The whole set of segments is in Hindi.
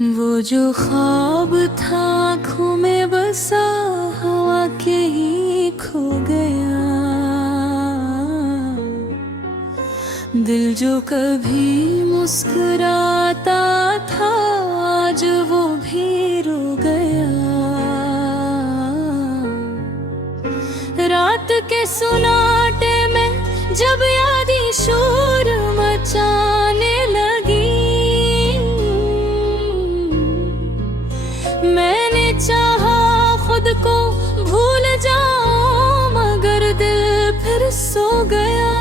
वो जो ख्वाब था आँखों में बसा हवा के ही खो गया। दिल जो कभी मुस्कुराता था आज वो भी रो गया। रात के सुनाटे में जब यादें शोर मचाने लगी, मैंने चाहा खुद को भूल जाऊं मगर दिल फिर सो गया।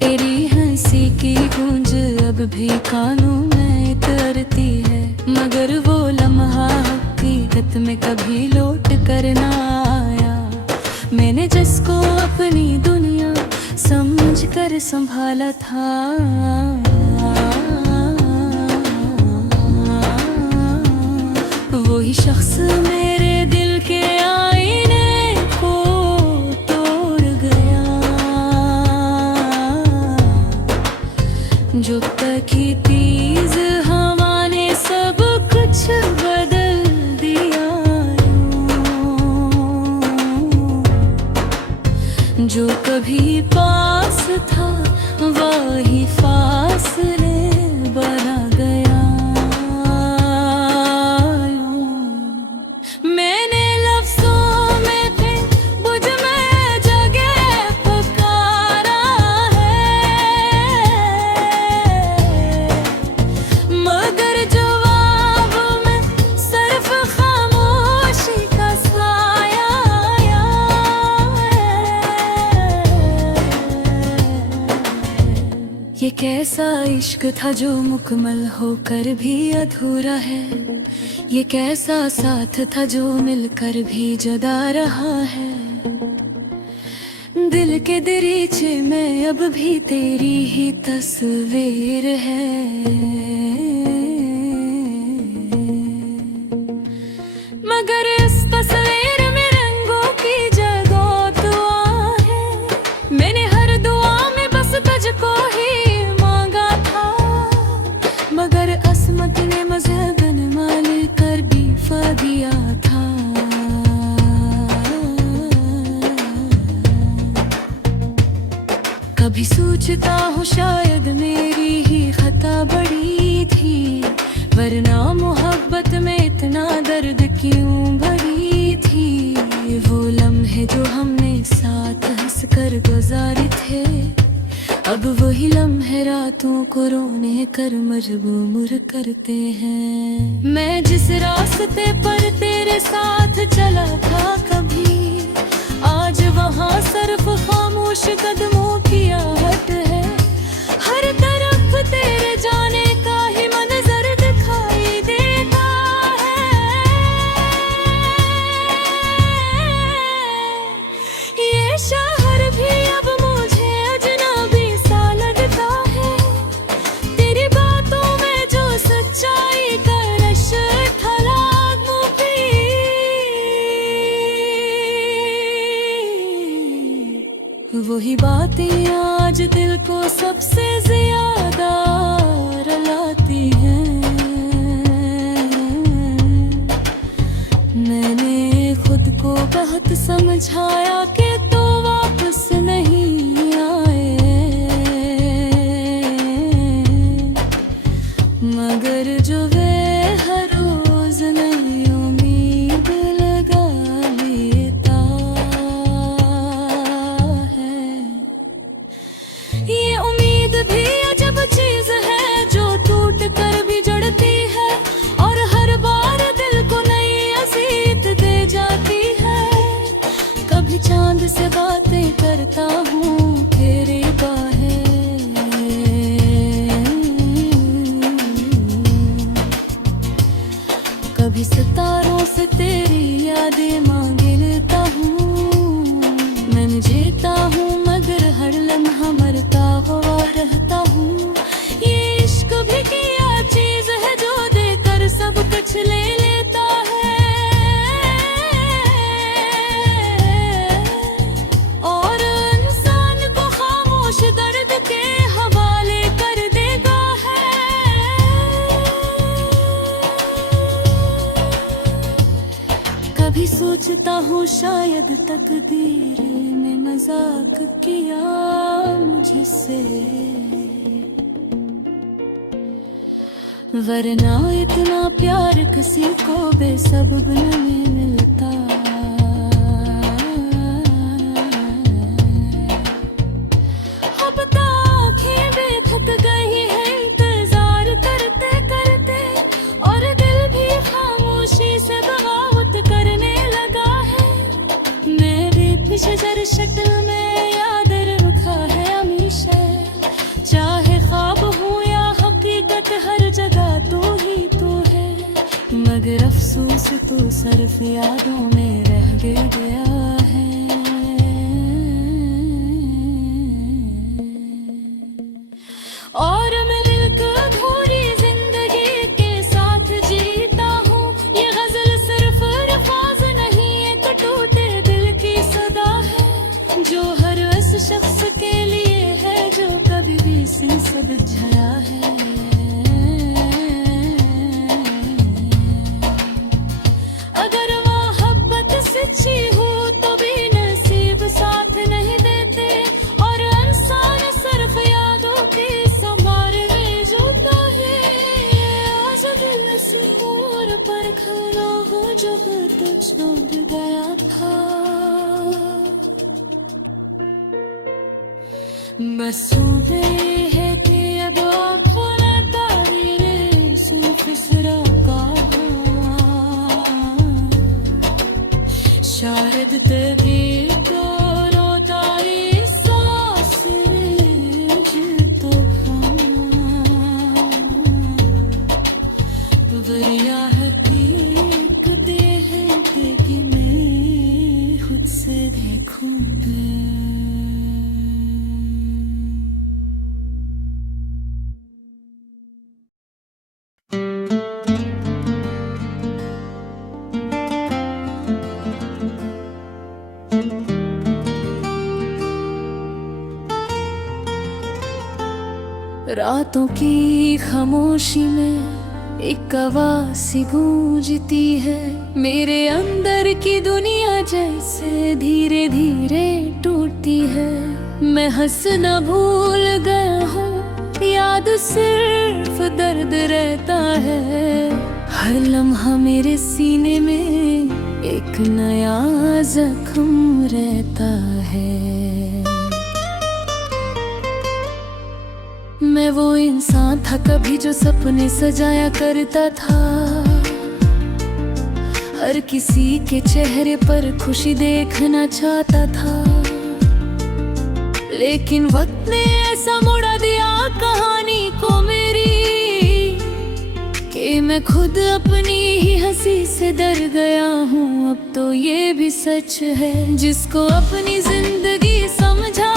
तेरी हंसी की गूंज अब भी कानों में उतरती है, मगर वो लम्हा हकीकत में कभी लौट कर ना आया। मैंने जिसको अपनी दुनिया समझ कर संभाला था, वही शख्स मेरे दिल के आईने को तोड़ गया। जो तकी तेज हवा ने सब कुछ बदल दिया, जो कभी पास था वही फासले बना गया। मैंने लफ्ज़ों में थे बुझ में जगह पुकारा है, मगर जवाब में सिर्फ खामोशी का साया आया है। ये कैसा इश्क था जो मुकम्मल होकर भी अधूरा है, ये कैसा साथ था जो मिलकर भी जुदा रहा है। दिल के दरीचे में अब भी तेरी ही तस्वीर है, मगर इस तस्वीर में रंगों की जगह दुआ है। मैंने हर दुआ में बस तुझको ही मांगा था, मगर असमत ने मज़हबन माल कर दीफा दिया था। कभी सोचता हूँ शायद मेरी ही खता बड़ी थी, वरना मोहब्बत में इतना दर्द क्यों भरी थी। वो लम्हे जो हमने साथ हंस कर गुजारे थे, अब वही लम्हे रातों को रोने कर मजबूर करते हैं। मैं जिस रास्ते पर तेरे साथ चला था कभी, आज वहाँ सिर्फ खामोश कदमों की आहट है। हर तरफ तेरे जाने का ही मंजर दिखाई देता है। ये शहर भी अब मुझे अजनबी सा लगता है, तेरी बातों में जो सच्चाई का रश था लागू भी। वही बातें आज दिल को सबसे ज्यादा रुलाती हैं। मैंने खुद को बहुत समझाया कि तो वापस नहीं आए, मगर जो वे हर रोज नई उम्मीद लगा लेता है। ये उम्मीद भी अजब चीज है जो टूट कर भी जड़ती है, और हर बार दिल को नई अजीत दे जाती है। कभी चांद से बातें करता हूँ तेरी बाहें, कभी सितारों से तेरी यादें मांग लेता हूँ। मैं जीता हूँ मगर हर लम्हा मरता हुआ रहता हूँ। ये इश्क भी क्या चीज है जो देकर सब कुछ ले लेता है। कभी सोचता हूँ शायद तकदीर ने मजाक किया मुझसे, वरना इतना प्यार किसी को बेसबब नहीं मिलता। अब तो आँखें बेथक गई है इंतजार करते करते, और दिल भी खामोशी से बगावत करने लगा है। मेरे पीछे जर शक्ल में याद रखा है हमेशा, चाहे ख्वाब हो या हकीकत हर जगह तू ही तू है। मगर अफसोस तो सिर्फ यादों में रह गया है। और मैं दिलको अधूरी जिंदगी के साथ जीता हूँ। ये गजल सिर्फ अल्फाज नहीं, एक टूटे दिल की सदा है, जो हर उस शख्स के लिए है जो कभी भी से बिछड़ा है। अगर मोहब्बत सच्ची हो तो भी नसीब साथ नहीं देते, और इंसान सिर्फ यादों के संभार में जोता है। आज दिल से और पर खाना हो जो तो छोड़ गया था। बस गए है कि अब अपना तारीर सिर्फ फिसरा का, शायद तभी तो रोता एहसास तो वरिया हकीकत है कि मैं खुद से देखूं। रातों की खामोशी में एक आवाज़ सी गूंजती है, मेरे अंदर की दुनिया जैसे धीरे धीरे टूटती है। मैं हंसना भूल गया हूँ, याद सिर्फ दर्द रहता है। हर लम्हा मेरे सीने में एक नया जख्म रहता है। मैं वो इंसान था कभी जो सपने सजाया करता था, हर किसी के चेहरे पर खुशी देखना चाहता था। लेकिन वक्त ने ऐसा मुड़ा दिया कहानी को मेरी, कि मैं खुद अपनी ही हंसी से डर गया हूँ। अब तो ये भी सच है, जिसको अपनी जिंदगी समझा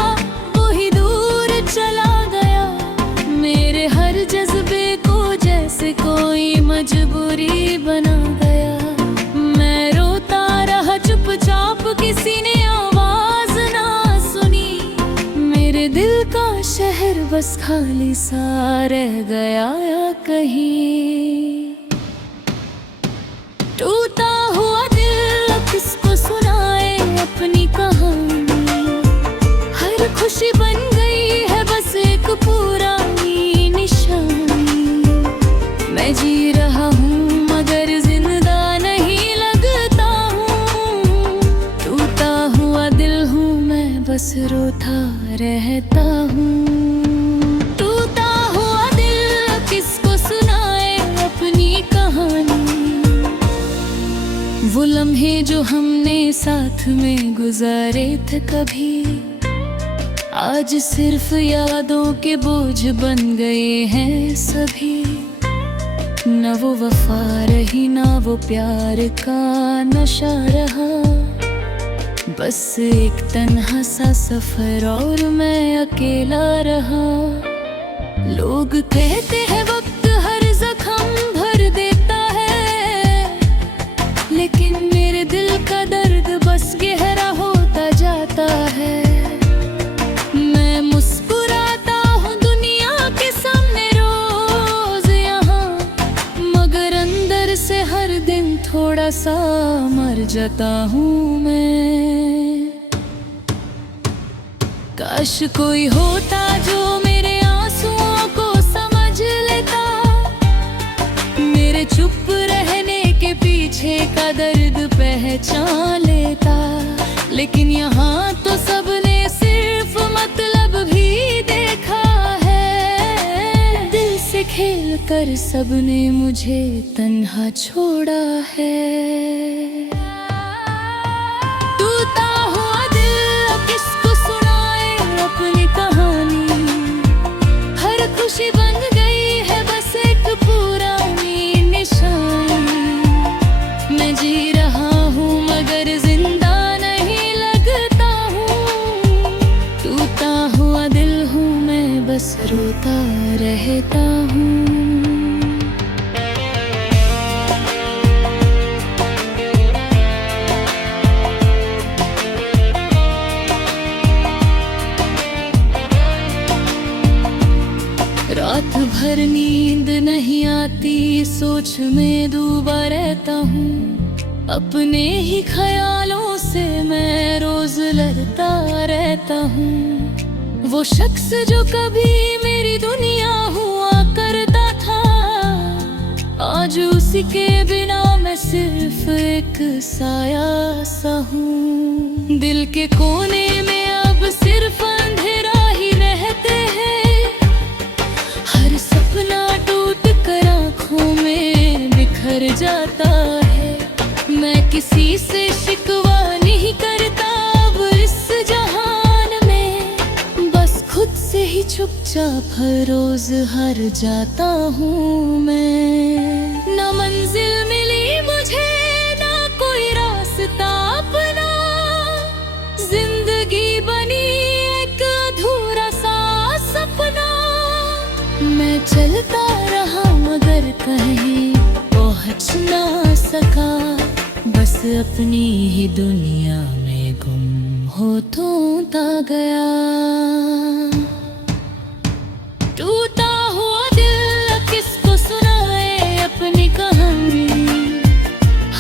वही दूर चला गया। मेरे हर जज्बे को जैसे कोई मजबूरी बना गया। मैं रोता रहा चुपचाप, किसी ने आवाज ना सुनी। मेरे दिल का शहर बस खाली सा रह गया या कहीं। टूटा हुआ दिल किसको सुनाए अपनी कहानी, हर खुशी बन गई है बस एक पुरानी निशानी। मैं जी रहा हूँ मगर जिंदा नहीं लगता हूँ। टूटा हुआ दिल हूँ मैं, बस रोता रहता हूँ। टूटा हुआ दिल किसको सुनाए अपनी कहानी, वो लम्हे जो हमने साथ में गुजारे थे कभी, आज सिर्फ यादों के बोझ बन गए हैं सभी। न वो वफा रही ना वो प्यार का नशा रहा, बस एक तन्हा सा सफर और मैं अकेला रहा। लोग कहते हैं वक्त हर जख्म भर देता है, लेकिन मेरे दिल का दर्द बस गहरा होता जाता है। मैं मुस्कुराता हूँ दुनिया के सामने रोज यहाँ, मगर अंदर से हर दिन थोड़ा सा मर जाता हूँ मैं। काश कोई होता जो मेरे आंसुओं को समझ लेता, मेरे चुप रहने के पीछे का दर्द पहचान लेता। लेकिन यहाँ तो सबने सिर्फ मतलब भी देखा है, दिल से खेल कर सबने मुझे तन्हा छोड़ा है। टूटा हुआ दिल किसको सुनाए अपनी कहानी, हर खुशी बन गई है बस एक पुरानी निशानी। मैं जी रहा हूँ मगर जिंदा नहीं लगता हूँ, टूटा हुआ दिल हूँ मैं बस रोता रहता हूँ। रात भर नींद नहीं आती, सोच में डूबा रहता हूँ, अपने ही ख्यालों से मैं रोज लड़ता रहता हूँ। वो शख्स जो कभी मेरी दुनिया हुआ करता था, आज उसी के बिना मैं सिर्फ एक साया सा हूँ। दिल के कोने में अब सिर्फ अंधेरा ही रहते हैं, हर सपना टूट कर आँखों में बिखर जाता है। मैं किसी से शिकवा नहीं करता अब इस जहान में, बस खुद से ही चुपचाप हर रोज हार जाता हूँ मैं। ना मंजिल मिली मुझे ना कोई रास्ता अपना, जिंदगी बनी एक अधूरा सा सपना। मैं चलता रहा मगर कहीं पहुँच ना सका, बस अपनी ही दुनिया में गुम होता गया। टूटा हुआ दिल किसको सुनाए अपनी कहानी,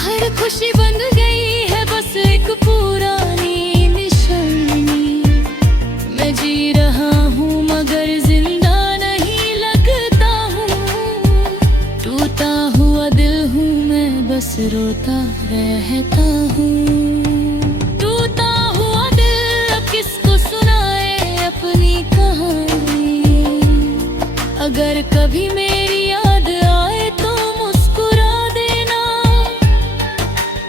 हर खुशी बन गई है बस एक पुरानी निशानी। मैं जी रहा हूँ मगर जिंदा नहीं लगता हूँ, टूटा हुआ दिल हूँ मैं बस रोता रहता हूँ। टूटा हुआ दिल किसको सुनाए अपनी कहानी, अगर कभी मेरी याद आए तो मुस्कुरा देना,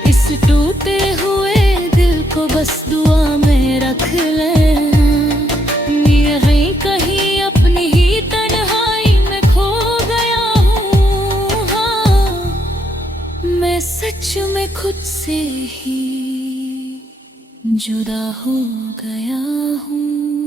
इस टूटे हुए दिल को बस दुआ में रख लेना। मैं कहीं अपनी ही तन्हाई में खो गया हूँ, हाँ मैं सच में खुद से ही जुदा हो गया हूँ।